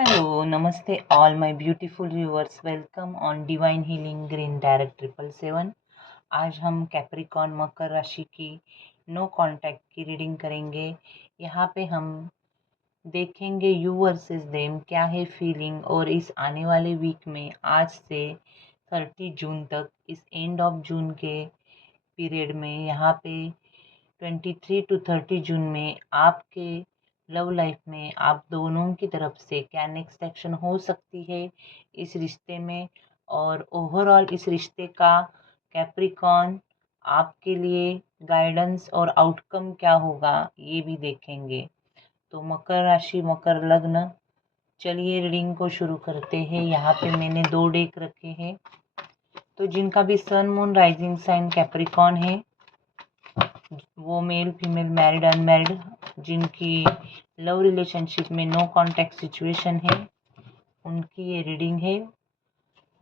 Hello, Namaste, all my beautiful viewers. Welcome on Divine Healing Green Direct 777. आज हम Capricorn मकर राशि की no contact की रीडिंग करेंगे। यहाँ पे हम देखेंगे यू वर्सेस देम क्या है फीलिंग, और इस आने वाले वीक में आज से 30 जून तक, इस एंड ऑफ जून के पीरियड में, यहाँ पे 23 to 30 जून में आपके लव लाइफ में आप दोनों की तरफ से क्या नेक्स्ट एक्शन हो सकती है इस रिश्ते में, और ओवरऑल इस रिश्ते का कैप्रिकॉर्न आपके लिए गाइडेंस और आउटकम क्या होगा ये भी देखेंगे। तो मकर राशि, मकर लग्न, चलिए रीडिंग को शुरू करते हैं। यहाँ पे मैंने 2 डेक रखे हैं। तो जिनका भी sun moon rising sign Capricorn है, वो मेल फीमेल मैरिड अनमैरिड जिनकी लव रिलेशनशिप में नो कांटेक्ट सिचुएशन है, उनकी ये रीडिंग है।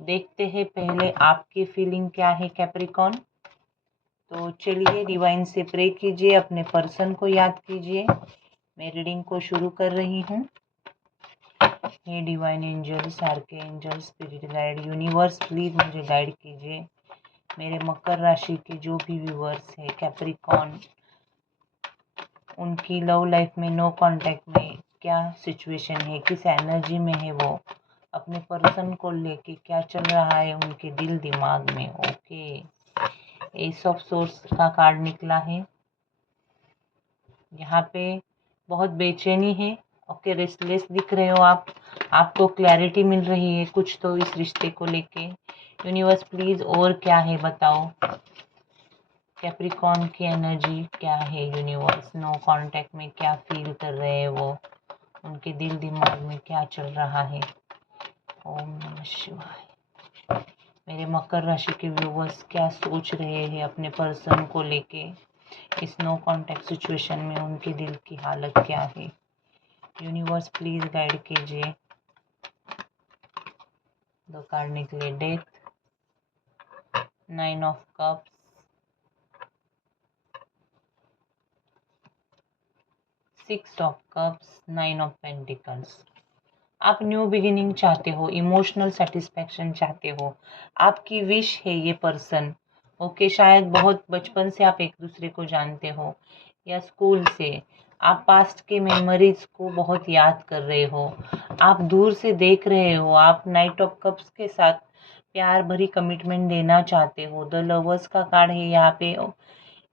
देखते हैं पहले आपकी फीलिंग क्या है कैप्रिकॉर्न। तो चलिए डिवाइन से प्रे कीजिए, अपने पर्सन को याद कीजिए। मैं रीडिंग को शुरू कर रही हूँ। Hey divine angels, archangels, spirit guide, universe please मुझे गाइड कीजिए। मेरे मकर राशि के जो भी व्यूअर्स है कैप्रिकॉर्न, उनकी लव लाइफ में नो कांटेक्ट में क्या सिचुएशन है, किस एनर्जी में है, वो अपने पर्सन को लेके क्या चल रहा है उनके दिल दिमाग में। ओके, एस ऑफ सोर्स का कार्ड निकला है। यहाँ पे बहुत बेचैनी है। ओके, रेस्टलेस दिख रहे हो आप, आपको क्लैरिटी मिल रही है कुछ तो इस रिश्ते को लेके। यूनिवर्स प्लीज और क्या है बताओ, कैप्रिकॉर्न की एनर्जी क्या है। यूनिवर्स नो कांटेक्ट में क्या फील कर रहे हैं वो, उनके दिल दिमाग में क्या चल रहा है। ओम नमः शिवाय। मेरे मकर राशि के व्यूवर्स क्या सोच रहे हैं अपने पर्सन को लेके, इस नो कांटेक्ट सिचुएशन में उनके दिल की हालत क्या है। यूनिवर्स प्लीज गाइड कीजिए। 2 कार्ड निकले, death, 9 of cups, 6 of cups, 9 of pentacles. आप न्यू बिगिनिंग चाहते हो, इमोशनल सेटिस्फैक्शन चाहते हो, आपकी विश है ये पर्सन। ओके, शायद बहुत बचपन से आप एक दूसरे को जानते हो या स्कूल से। आप पास्ट के मेमोरीज को बहुत याद कर रहे हो, आप दूर से देख रहे हो, आप नाइट ऑफ कप्स के साथ प्यार भरी कमिटमेंट देना चाहते हो। द लवर्स का कार्ड है यहाँ पे।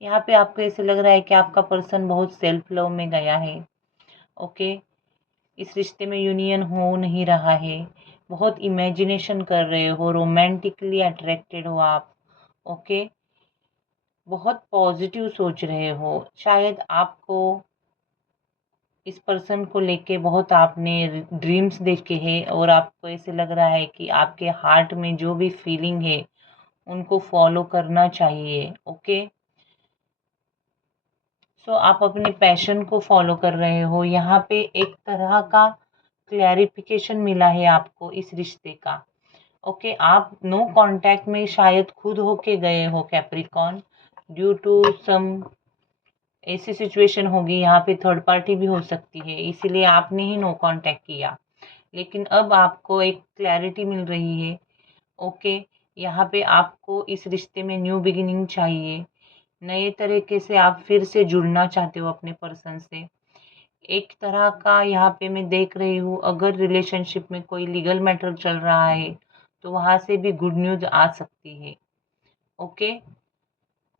यहाँ पे आपको ऐसे लग रहा है कि आपका पर्सन बहुत सेल्फ लव में गया है। ओके, इस रिश्ते में यूनियन हो नहीं रहा है, बहुत इमेजिनेशन कर रहे हो, रोमांटिकली अट्रैक्टेड हो आप। ओके, बहुत पॉजिटिव सोच रहे हो। शायद आपको इस पर्सन को लेके बहुत आपने ड्रीम्स देखे हैं, और आपको ऐसे लग रहा है कि आपके हार्ट में जो भी फीलिंग है उनको फॉलो करना चाहिए। ओके, सो आप अपने पैशन को फॉलो कर रहे हो। यहाँ पे एक तरह का क्लैरिफिकेशन मिला है आपको इस रिश्ते का। ओके, आप नो कांटेक्ट में शायद खुद होके गए हो कैप्रिकॉर्न, ड्यू टू सम ऐसी सिचुएशन होगी, यहाँ पे थर्ड पार्टी भी हो सकती है, इसीलिए आपने ही नो कांटेक्ट किया। लेकिन अब आपको एक क्लैरिटी मिल रही है। ओके, यहाँ पे आपको इस रिश्ते में न्यू बिगिनिंग चाहिए, नए तरीके से आप फिर से जुड़ना चाहते हो अपने पर्सन से। एक तरह का यहाँ पे मैं देख रही हूँ, अगर रिलेशनशिप में कोई लीगल मैटर चल रहा है तो वहाँ से भी गुड न्यूज़ आ सकती है। ओके,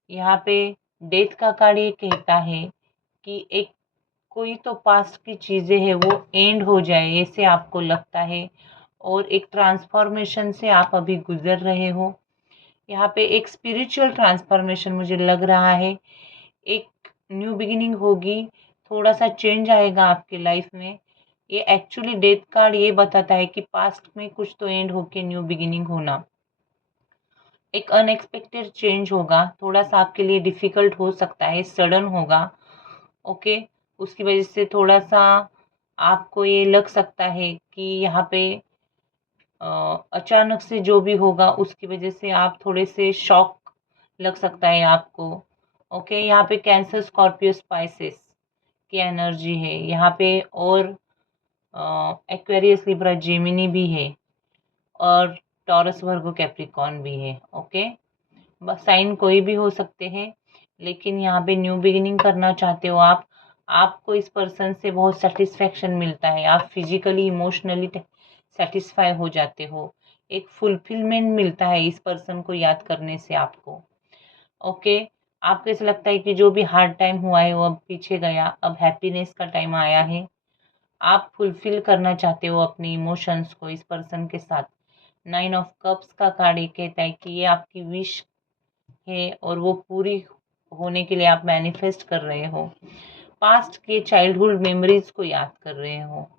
यहाँ पे डेथ का कार्ड ये कहता है कि एक कोई तो पास्ट की चीज़ें हैं वो एंड हो जाए ऐसे आपको लगता है, और एक ट्रांसफॉर्मेशन से आप अभी गुजर रहे हो। यहाँ पे एक स्पिरिचुअल ट्रांसफॉर्मेशन मुझे लग रहा है, एक न्यू बिगिनिंग होगी, थोड़ा सा चेंज आएगा आपके लाइफ में। ये एक्चुअली डेथ कार्ड ये बताता है कि पास्ट में कुछ तो एंड होके न्यू बिगिनिंग होना, एक अनएक्सपेक्टेड चेंज होगा, थोड़ा सा आपके लिए डिफ़िकल्ट हो सकता है, सडन होगा। ओके, उसकी वजह से थोड़ा सा आपको ये लग सकता है कि यहाँ पे अचानक से जो भी होगा उसकी वजह से आप थोड़े से शॉक लग सकता है आपको। ओके, यहाँ पे कैंसर, स्कॉर्पियो, स्पाइसेस की एनर्जी है यहाँ पे, और एक्वेरियस लिब्रा जेमिनी भी है और टॉरस वर्गो कैप्रिकॉर्न भी है। ओके, बस साइन कोई भी हो सकते हैं, लेकिन यहाँ पे न्यू बिगिनिंग करना चाहते हो आप, आपको इस पर्सन से बहुत सेटिस्फेक्शन मिलता है, आप फिजिकली इमोशनली सेटिस्फाई हो जाते हो, एक फुलफिलमेंट मिलता है इस पर्सन को याद करने से आपको। ओके, आपको ऐसा लगता है कि जो भी हार्ड टाइम हुआ है वो अब पीछे गया, अब हैप्पीनेस का टाइम आया है, आप फुलफिल करना चाहते हो अपने इमोशंस को इस पर्सन के साथ। 9 ऑफ कप्स का कार्ड ये कहता है कि ये आपकी विश है और वो पूरी होने के लिए आप मैनिफेस्ट कर रहे हो, पास्ट के चाइल्डहुड मेमोरीज को याद कर रहे हो,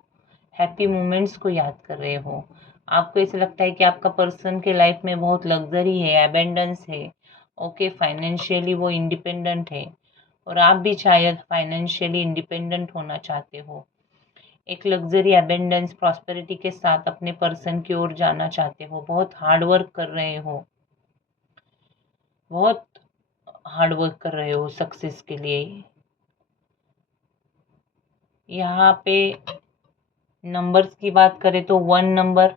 हैप्पी मोमेंट्स को याद कर रहे हो। आपको ऐसा लगता है कि आपका पर्सन के लाइफ में बहुत लग्जरी है, एबेंडेंस है। ओके, फाइनेंशियली वो इंडिपेंडेंट है और आप भी शायद फाइनेंशियली इंडिपेंडेंट होना चाहते हो, एक लग्जरी एबेंडेंस प्रॉस्पेरिटी के साथ अपने पर्सन की ओर जाना चाहते हो, बहुत हार्ड वर्क कर रहे हो, बहुत हार्ड वर्क कर रहे हो सक्सेस के लिए। यहाँ पे नंबर्स की बात करें तो 1 नंबर,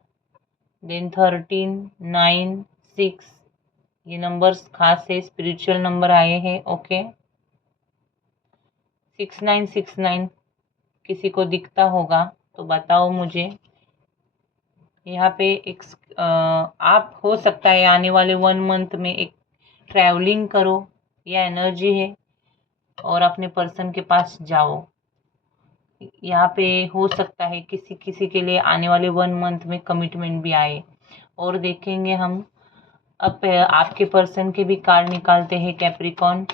देन 13, 9, 6, ये नंबर्स खास है, स्पिरिचुअल नंबर आए हैं। ओके, 6969 किसी को दिखता होगा तो बताओ मुझे। यहाँ पे एक आप हो सकता है आने वाले 1 मंथ में एक ट्रैवलिंग करो, या एनर्जी है, और अपने पर्सन के पास जाओ। यहाँ पे हो सकता है किसी किसी के लिए आने वाले 1 मंथ में कमिटमेंट भी आए। और देखेंगे हम अब आपके पर्सन के भी कार्ड निकालते हैं कैप्रिकॉर्न।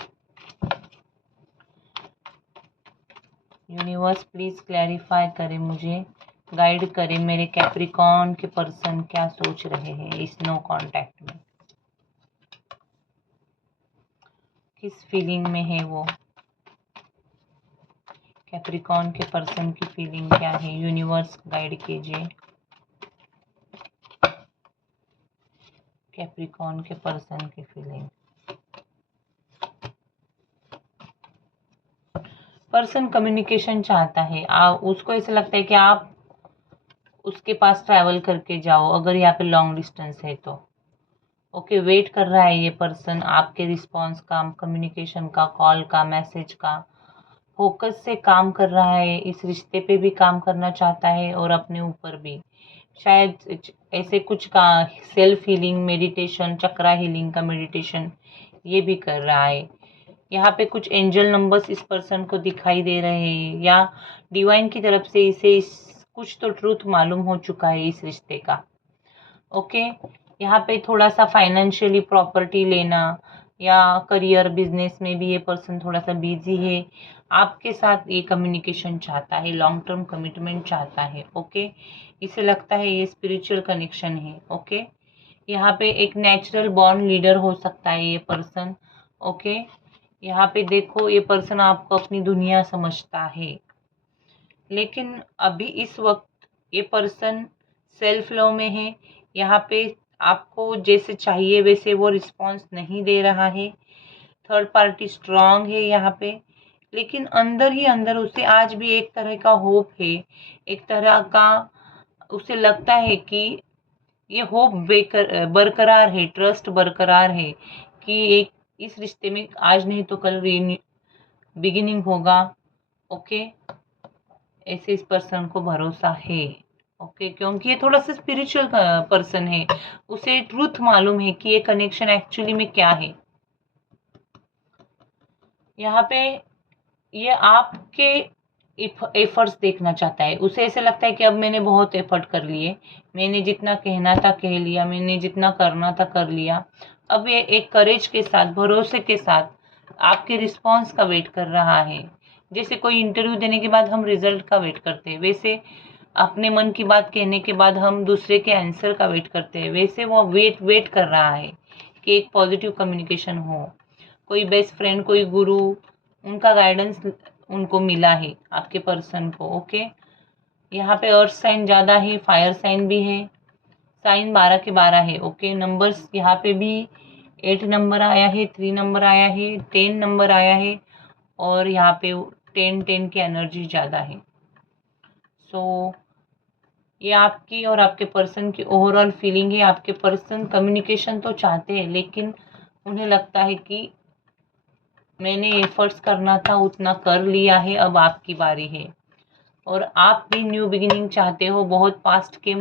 यूनिवर्स प्लीज क्लैरिफाई करें, मुझे गाइड करें, मेरे कैप्रिकॉर्न के पर्सन क्या सोच रहे हैं इस नो कांटेक्ट में, किस फीलिंग में है वो, कैप्रिकॉर्न के पर्सन की फीलिंग क्या है, यूनिवर्स गाइड कीजिए कैप्रिकॉर्न के पर्सन की फीलिंग। पर्सन कम्युनिकेशन चाहता है, उसको ऐसा लगता है कि आप उसके पास ट्रैवल करके जाओ, अगर यहाँ पे लॉन्ग डिस्टेंस है तो। ओके, वेट कर रहा है ये पर्सन आपके रिस्पॉन्स का, कम्युनिकेशन का, कॉल का, मैसेज का, फोकस से काम कर रहा है, इस रिश्ते पे भी काम करना चाहता है और अपने ऊपर भी, शायद ऐसे कुछ का सेल्फ हीलिंग मेडिटेशन, चक्रा हीलिंग का मेडिटेशन ये भी कर रहा है। यहाँ पे कुछ एंजल नंबर्स इस पर्सन को दिखाई दे रहे हैं, या डिवाइन की तरफ से इसे कुछ तो ट्रूथ मालूम हो चुका है इस रिश्ते का। ओके, यहाँ पे थोड़ा सा फाइनेंशियली प्रॉपर्टी लेना या करियर बिजनेस में भी ये पर्सन थोड़ा सा बिजी है, आपके साथ ये कम्युनिकेशन चाहता है, लॉन्ग टर्म कमिटमेंट चाहता है। ओके, इसे लगता है ये स्पिरिचुअल कनेक्शन है। ओके, यहाँ पे एक नेचुरल बॉर्न लीडर हो सकता है ये पर्सन। ओके, यहाँ पे देखो ये पर्सन आपको अपनी दुनिया समझता है, लेकिन अभी इस वक्त ये पर्सन सेल्फ लव में है। यहाँ पे आपको जैसे चाहिए वैसे वो रिस्पॉन्स नहीं दे रहा है, थर्ड पार्टी स्ट्रांग है यहाँ पे, लेकिन अंदर ही अंदर उसे आज भी एक तरह का होप है, एक तरह का उसे लगता है कि ये होप बरकरार है, ट्रस्ट बरकरार है कि एक इस रिश्ते में आज नहीं तो कल बिगिनिंग होगा। ओके, ऐसे इस पर्सन को भरोसा है। ओके, क्योंकि ये थोड़ा सा स्पिरिचुअल पर्सन है, उसे ट्रूथ मालूम है कि ये कनेक्शन एक्चुअली में क्या है। यहाँ पे ये आपके एफर्ट्स देखना चाहता है, उसे ऐसे लगता है कि अब मैंने बहुत एफर्ट कर लिए, मैंने जितना कहना था कह लिया, मैंने जितना करना था कर लिया, अब ये एक करेज के साथ, भरोसे के साथ आपके रिस्पॉन्स का वेट कर रहा है। जैसे कोई इंटरव्यू देने के बाद हम रिजल्ट का वेट करते हैं, वैसे अपने मन की बात कहने के बाद हम दूसरे के आंसर का वेट करते हैं, वैसे वो वेट कर रहा है कि एक पॉजिटिव कम्युनिकेशन हो, कोई बेस्ट फ्रेंड, कोई गुरु, उनका गाइडेंस उनको मिला है आपके पर्सन को। ओके, यहाँ पे अर्थ साइन ज़्यादा है, फायर साइन भी है, साइन 12 के 12 है। ओके, नंबर्स यहाँ पे भी 8 नंबर आया है, 3 नंबर आया है, 10 नंबर आया है, और यहाँ पे 10 की एनर्जी ज़्यादा है। सो ये आपकी और आपके पर्सन की ओवरऑल फीलिंग है। आपके पर्सन कम्युनिकेशन तो चाहते हैं, लेकिन उन्हें लगता है कि मैंने एफर्ट्स करना था उतना कर लिया है, अब आपकी बारी है। और आप भी न्यू बिगिनिंग चाहते हो। बहुत पास्ट के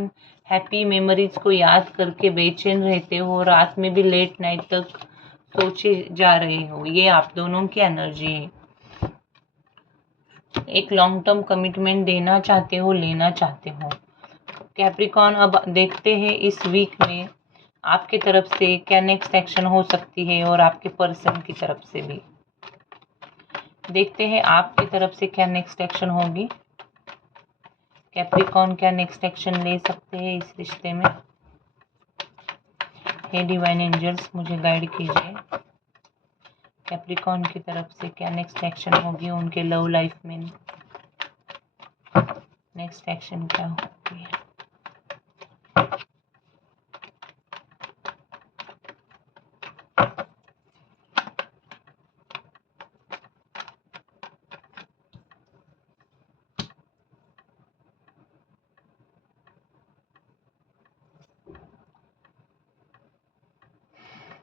हैप्पी मेमोरीज को याद करके बेचैन रहते हो, रात में भी लेट नाइट तक सोचे जा रहे हो। ये आप दोनों की एनर्जी है। एक लॉन्ग टर्म कमिटमेंट देना चाहते हो, लेना चाहते हो। कैप्रिकॉन, अब देखते हैं इस वीक में आपकी तरफ से क्या नेक्स्ट एक्शन हो सकती है, और आपके पर्सन की तरफ से भी देखते हैं आपकी तरफ से क्या नेक्स्ट एक्शन होगी। कैप्रिकॉन क्या नेक्स्ट एक्शन ले सकते हैं इस रिश्ते में। हे डिवाइन एंजल्स, मुझे गाइड कीजिए। कैप्रिकॉन की तरफ से क्या नेक्स्ट एक्शन होगी उनके लव लाइफ में। नेक्स्ट एक्शन क्या होगी।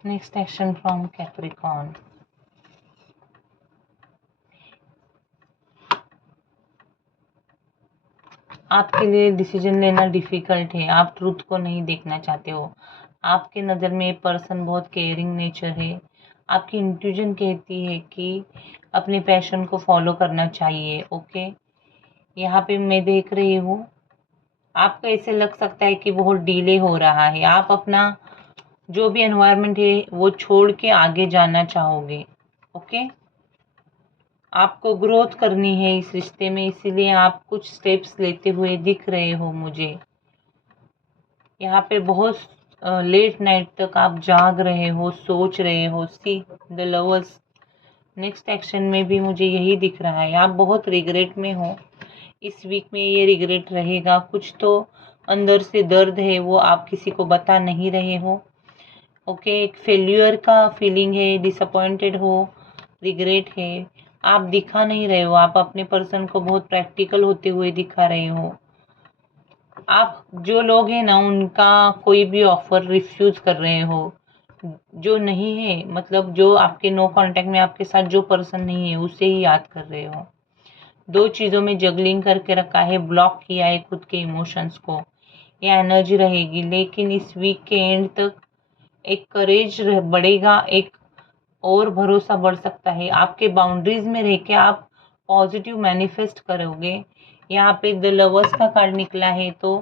Next action from Capricorn. आपके लिए डिसीजन लेना डिफिकल्ट है। आप ट्रूथ को नहीं देखना चाहते हो। आपके नज़र में पर्सन बहुत केयरिंग नेचर है। आपकी इंट्यूजन कहती है कि अपने पैशन को फॉलो करना चाहिए। ओके, यहाँ पे मैं देख रही हूँ आपको ऐसे लग सकता है कि बहुत डिले हो रहा है। आप अपना जो भी एनवायरनमेंट है वो छोड़ के आगे जाना चाहोगे। ओके, आपको ग्रोथ करनी है इस रिश्ते में, इसीलिए आप कुछ स्टेप्स लेते हुए दिख रहे हो मुझे। यहाँ पे बहुत लेट नाइट तक आप जाग रहे हो, सोच रहे हो। See the lovers, next action में भी मुझे यही दिख रहा है। आप बहुत रिग्रेट में हो। इस वीक में ये रिग्रेट रहेगा। कुछ तो अंदर से दर्द है, वो आप किसी को बता नहीं रहे हो। ओके, एक फेल्यूर का फीलिंग है, डिसअपॉइंटेड हो, रिग्रेट है। आप दिखा नहीं रहे हो। आप अपने पर्सन को बहुत प्रैक्टिकल होते हुए दिखा रहे हो। आप जो लोग हैं ना, उनका कोई भी ऑफर रिफ्यूज कर रहे हो। जो नहीं है, मतलब जो आपके नो कांटेक्ट में आपके साथ जो पर्सन नहीं है, उसे ही याद कर रहे हो। दो चीज़ों में जगलिंग करके रखा है, ब्लॉक किया है खुद के इमोशंस को। ये एनर्जी रहेगी, लेकिन इस वीक के एंड तक एक करेज बढ़ेगा, एक और भरोसा बढ़ सकता है। आपके बाउंड्रीज में रह के आप पॉजिटिव मैनिफेस्ट करोगे। यहाँ पे द लवर्स का कार्ड निकला है, तो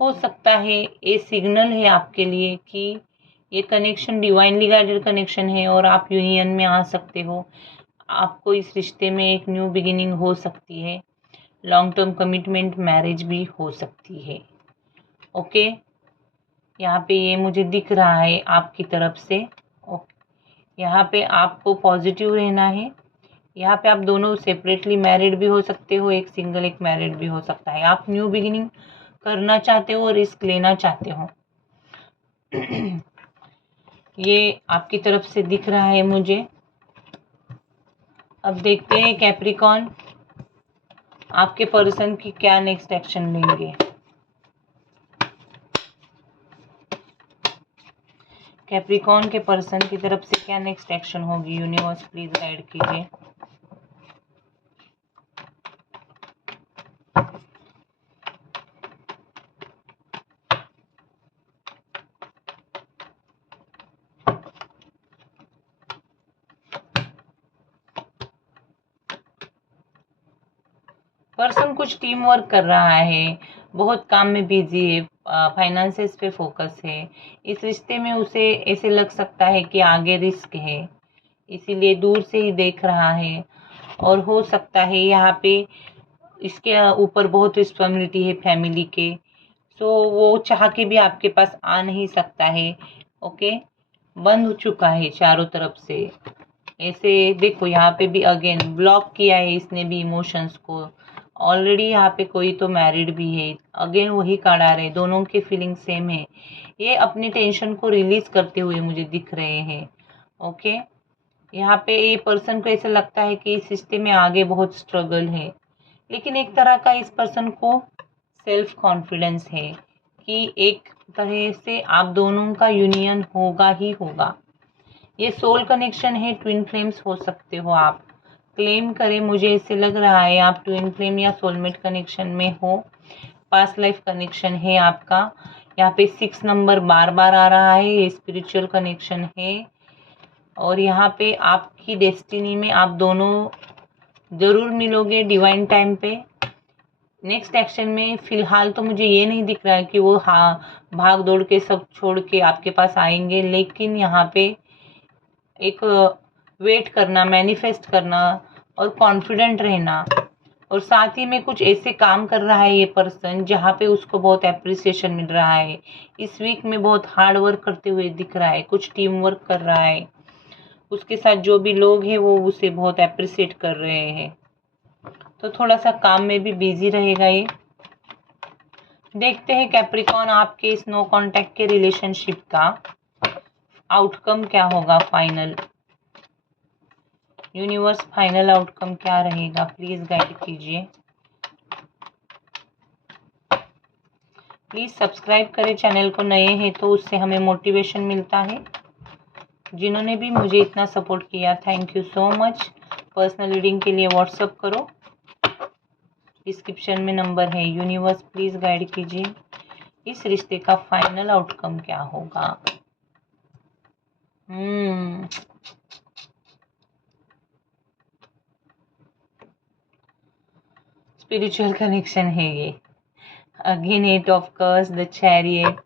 हो सकता है ये सिग्नल है आपके लिए कि ये कनेक्शन डिवाइनली गाइडेड कनेक्शन है और आप यूनियन में आ सकते हो। आपको इस रिश्ते में एक न्यू बिगिनिंग हो सकती है। लॉन्ग टर्म कमिटमेंट, मैरिज भी हो सकती है। ओके, यहाँ पे ये मुझे दिख रहा है आपकी तरफ से। ओके, यहाँ पे आपको पॉजिटिव रहना है। यहाँ पे आप दोनों सेपरेटली मैरिड भी हो सकते हो, एक सिंगल एक मैरिड भी हो सकता है। आप न्यू बिगिनिंग करना चाहते हो, रिस्क लेना चाहते हो। ये आपकी तरफ से दिख रहा है मुझे। अब देखते हैं कैप्रिकॉन आपके पर्सन की क्या नेक्स्ट एक्शन लेंगे। कैप्रिकॉन के पर्सन की तरफ से क्या नेक्स्ट एक्शन होगी। यूनिवर्स प्लीज गाइड कीजिए। पर्सन कुछ टीम वर्क कर रहा है, बहुत काम में बिजी है, फाइनेंसेस पे फोकस है। इस रिश्ते में उसे ऐसे लग सकता है कि आगे रिस्क है, इसीलिए दूर से ही देख रहा है। और हो सकता है यहाँ पे इसके ऊपर बहुत रिस्पॉन्सिबिलिटी है फैमिली के, सो वो चाह के भी आपके पास आ नहीं सकता है। ओके, बंद हो चुका है चारों तरफ से। ऐसे देखो, यहाँ पे भी अगेन ब्लॉक किया है इसने भी इमोशंस को। ऑलरेडी यहाँ पे कोई तो मैरिड भी है, अगेन वही कार्ड आ रहे हैं, दोनों के फीलिंग सेम है। ये अपनी टेंशन को रिलीज करते हुए मुझे दिख रहे हैं। ओके, यहाँ पे ये पर्सन को ऐसा लगता है कि इस रिश्ते में आगे बहुत स्ट्रगल है, लेकिन एक तरह का इस पर्सन को सेल्फ कॉन्फिडेंस है कि एक तरह से आप दोनों का यूनियन होगा ही होगा। ये सोल कनेक्शन है, ट्विन फ्लेम्स हो सकते हो आप। क्लेम करें, मुझे ऐसे लग रहा है आप ट्विन फ्लेम या सोलमेट कनेक्शन में हो। पास्ट लाइफ कनेक्शन है आपका। यहाँ पे 6 नंबर बार बार आ रहा है, ये स्पिरिचुअल कनेक्शन है। और यहाँ पे आपकी डेस्टिनी में आप दोनों जरूर मिलोगे डिवाइन टाइम पे। नेक्स्ट एक्शन में फिलहाल तो मुझे ये नहीं दिख रहा है कि वो भाग दौड़ के सब छोड़ के आपके पास आएंगे, लेकिन यहाँ पे एक वेट करना, मैनिफेस्ट करना और कॉन्फिडेंट रहना। और साथ ही में कुछ ऐसे काम कर रहा है ये पर्सन जहाँ पे उसको बहुत अप्रिसिएशन मिल रहा है। इस वीक में बहुत हार्ड वर्क करते हुए दिख रहा है, कुछ टीम वर्क कर रहा है। उसके साथ जो भी लोग हैं वो उसे बहुत अप्रिसिएट कर रहे हैं, तो थोड़ा सा काम में भी बिजी रहेगा ये। देखते हैं कैप्रिकॉन आपके इस नो कांटेक्ट के रिलेशनशिप का आउटकम क्या होगा फाइनल। यूनिवर्स फाइनल आउटकम क्या रहेगा, प्लीज गाइड कीजिए। प्लीज सब्सक्राइब करें चैनल को, नए हैं तो उससे हमें मोटिवेशन मिलता है। जिन्होंने भी मुझे इतना सपोर्ट किया, thank you so much. Personal reading के लिए व्हाट्सअप करो, डिस्क्रिप्शन में नंबर है। यूनिवर्स प्लीज गाइड कीजिए, इस रिश्ते का फाइनल आउटकम क्या होगा। स्पिरिचुअल कनेक्शन है ये। Again 8 of cups, the chariot.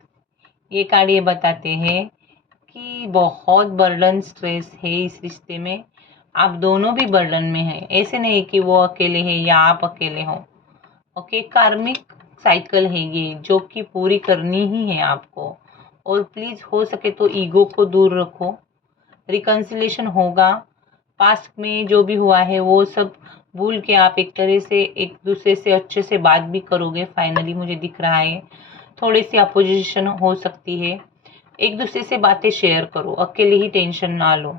ये कार्ड ये बताते हैं कि बहुत बर्डन, स्ट्रेस है इस रिश्ते में। आप दोनों भी बर्डन में हैं, ऐसे नहीं कि वो अकेले हैं या आप अकेले हो। ओके, कार्मिक साइकिल है ये जो कि पूरी करनी ही है आपको। और प्लीज हो सके तो ईगो को दूर रखो। रिकंसिलेशन होगा, पास्ट में जो भी हुआ है वो सब भूल के आप एक तरह से एक दूसरे से अच्छे से बात भी करोगे फाइनली, मुझे दिख रहा है। थोड़ी सी अपोजिशन हो सकती है, एक दूसरे से बातें शेयर करो, अकेले ही टेंशन ना लो।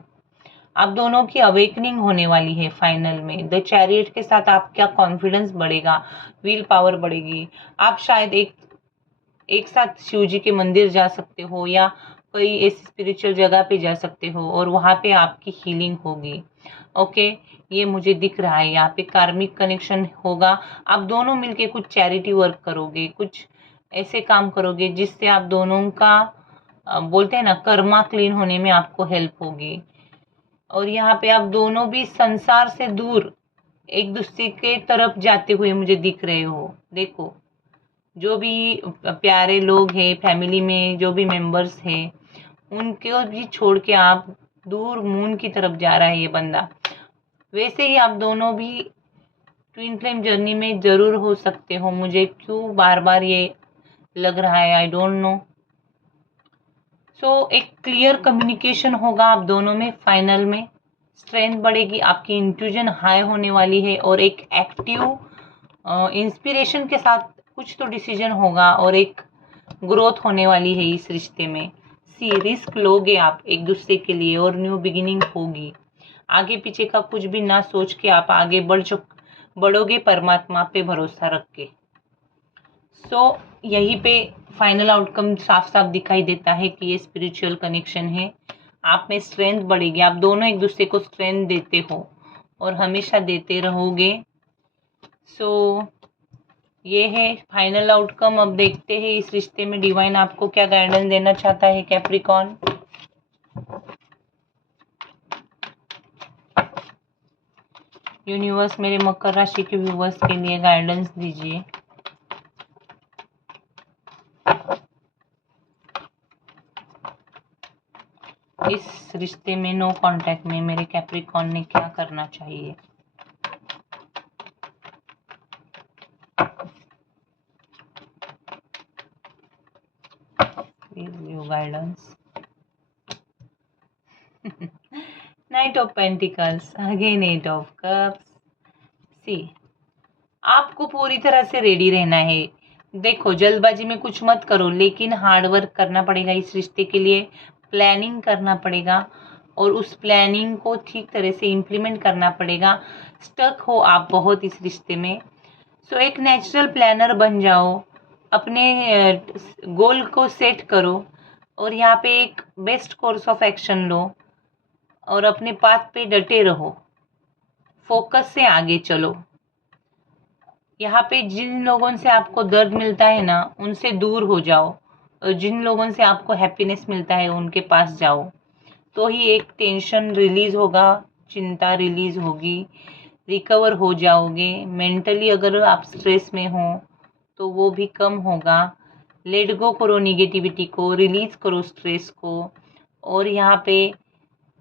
आप दोनों की अवेकनिंग होने वाली है फाइनल में। द चैरियट के साथ आपका कॉन्फिडेंस बढ़ेगा, विल पावर बढ़ेगी। आप शायद एक साथ शिव जी के मंदिर जा सकते हो या कोई ऐसी स्पिरिचुअल जगह पे जा सकते हो और वहाँ पे आपकी हीलिंग होगी। ओके, ये मुझे दिख रहा है। यहाँ पे कार्मिक कनेक्शन होगा, आप दोनों मिलके कुछ चैरिटी वर्क करोगे, कुछ ऐसे काम करोगे जिससे आप दोनों का बोलते हैं ना, कर्मा क्लीन होने में आपको हेल्प होगी। और यहाँ पे आप दोनों भी संसार से दूर एक दूसरे के तरफ जाते हुए मुझे दिख रहे हो। देखो, जो भी प्यारे लोग हैं फैमिली में, जो भी मेंबर्स हैं, उनको भी छोड़ के आप दूर मून की तरफ जा रहा है ये बंदा। वैसे ही आप दोनों भी ट्विन फ्लेम जर्नी में जरूर हो सकते हो। मुझे क्यों बार बार ये लग रहा है, आई डोंट नो। सो एक क्लियर कम्युनिकेशन होगा आप दोनों में फाइनल में। स्ट्रेंथ बढ़ेगी, आपकी इंट्यूजन हाई होने वाली है और एक एक्टिव इंस्पिरेशन के साथ कुछ तो डिसीजन होगा और एक ग्रोथ होने वाली है इस रिश्ते में। रिस्क लोगे आप एक दूसरे के लिए और न्यू बिगिनिंग होगी। आगे पीछे का कुछ भी ना सोच के आप आगे बढ़ोगे परमात्मा पे भरोसा रख के। सो यहीं पे फाइनल आउटकम साफ साफ दिखाई देता है कि ये स्पिरिचुअल कनेक्शन है। आप में स्ट्रेंथ बढ़ेगी, आप दोनों एक दूसरे को स्ट्रेंथ देते हो और हमेशा देते रहोगे। सो ये है फाइनल आउटकम। अब देखते हैं इस रिश्ते में डिवाइन आपको क्या गाइडेंस देना चाहता है कैप्रिकॉन। यूनिवर्स मेरे मकर राशि के व्यूवर्स के लिए गाइडेंस दीजिए। इस रिश्ते में नो कांटेक्ट में मेरे कैप्रिकॉन ने क्या करना चाहिए। Guidance. Knight of pentacles, again 8 of cups. See, आपको पूरी तरह से रेडी रहना है। देखो, जल्दबाजी में कुछ मत करो, लेकिन हार्ड वर्क करना पड़ेगा इस रिश्ते के लिए। प्लानिंग करना पड़ेगा और उस प्लानिंग को ठीक तरह से इम्प्लीमेंट करना पड़ेगा। स्टक हो आप बहुत इस रिश्ते में। सो एक नेचुरल प्लानर बन जाओ, अपने गोल को सेट करो और यहाँ पे एक बेस्ट कोर्स ऑफ एक्शन लो और अपने पाथ पे डटे रहो, फोकस से आगे चलो। यहाँ पे जिन लोगों से आपको दर्द मिलता है ना, उनसे दूर हो जाओ और जिन लोगों से आपको हैप्पीनेस मिलता है उनके पास जाओ, तो ही एक टेंशन रिलीज होगा, चिंता रिलीज होगी, रिकवर हो जाओगे। मेंटली अगर आप स्ट्रेस में हो तो वो भी कम होगा। लेट गो करो निगेटिविटी को, रिलीज करो स्ट्रेस को और यहाँ पे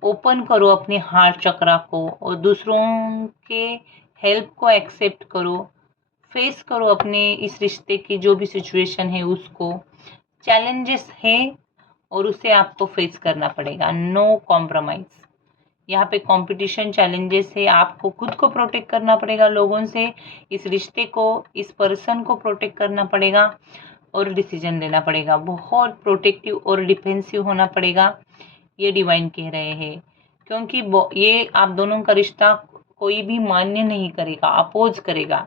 ओपन करो अपने हार्ट चक्रा को और दूसरों के हेल्प को एक्सेप्ट करो। फेस करो अपने इस रिश्ते की जो भी सिचुएशन है उसको। चैलेंजेस है और उसे आपको फेस करना पड़ेगा, नो कॉम्प्रोमाइज। यहाँ पे कंपटीशन चैलेंजेस है, आपको खुद को प्रोटेक्ट करना पड़ेगा लोगों से, इस रिश्ते को, इस पर्सन को प्रोटेक्ट करना पड़ेगा और डिसीजन लेना पड़ेगा। बहुत प्रोटेक्टिव और डिफेंसिव होना पड़ेगा, ये डिवाइन कह रहे हैं। क्योंकि ये आप दोनों का रिश्ता कोई भी मान्य नहीं करेगा, अपोज करेगा,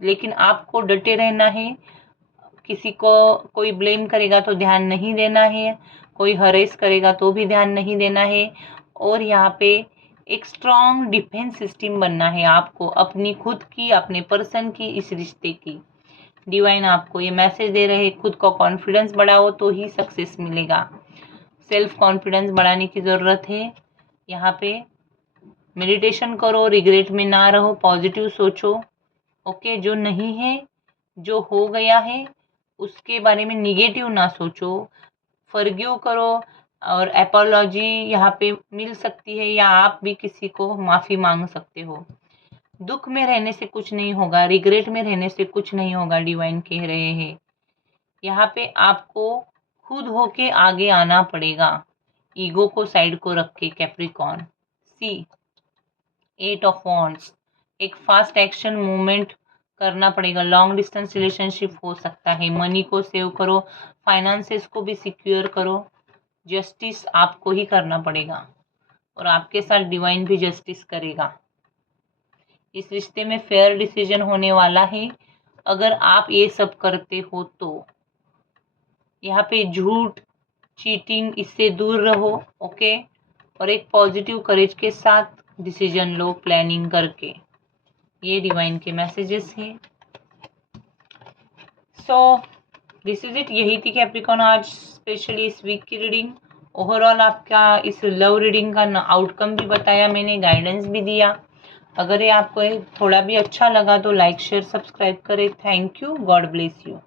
लेकिन आपको डटे रहना है। किसी को कोई ब्लेम करेगा तो ध्यान नहीं देना है, कोई हरेस करेगा तो भी ध्यान नहीं देना है। और यहाँ पे एक स्ट्रॉन्ग डिफेंस सिस्टम बनना है आपको, अपनी खुद की, अपने पर्सन की, इस रिश्ते की। डिवाइन आपको ये मैसेज दे रहे हैं, खुद का कॉन्फिडेंस बढ़ाओ तो ही सक्सेस मिलेगा। सेल्फ कॉन्फिडेंस बढ़ाने की ज़रूरत है। यहाँ पे मेडिटेशन करो, रिग्रेट में ना रहो, पॉजिटिव सोचो। ओके, जो नहीं है, जो हो गया है, उसके बारे में निगेटिव ना सोचो, फॉरगिव करो। और एपोलॉजी यहाँ पे मिल सकती है या आप भी किसी को माफ़ी मांग सकते हो। दुख में रहने से कुछ नहीं होगा, रिग्रेट में रहने से कुछ नहीं होगा, डिवाइन कह रहे हैं। यहाँ पे आपको खुद होके आगे आना पड़ेगा, ईगो को साइड को रख के। कैप्रिकॉर्न सी 8 ऑफ वॉन्ड्स, एक फास्ट एक्शन मूवमेंट करना पड़ेगा। लॉन्ग डिस्टेंस रिलेशनशिप हो सकता है। मनी को सेव करो, फाइनेंसेस को भी सिक्योर करो। जस्टिस आपको ही करना पड़ेगा और आपके साथ डिवाइन भी जस्टिस करेगा। इस रिश्ते में फेयर डिसीजन होने वाला है अगर आप ये सब करते हो तो। यहाँ पे झूठ, चीटिंग, इससे दूर रहो। ओके, और एक पॉजिटिव करेज के साथ डिसीजन लो, प्लानिंग करके। ये डिवाइन के मैसेजेस हैं। सो दिस इज इट, यही थी कैप्रिकॉर्न आज स्पेशली इस वीक की रीडिंग। ओवरऑल आपका इस लव रीडिंग का आउटकम भी बताया मैंने, गाइडेंस भी दिया। अगर ये आपको थोड़ा भी अच्छा लगा तो लाइक, शेयर, सब्सक्राइब करें। Thank you, God bless you.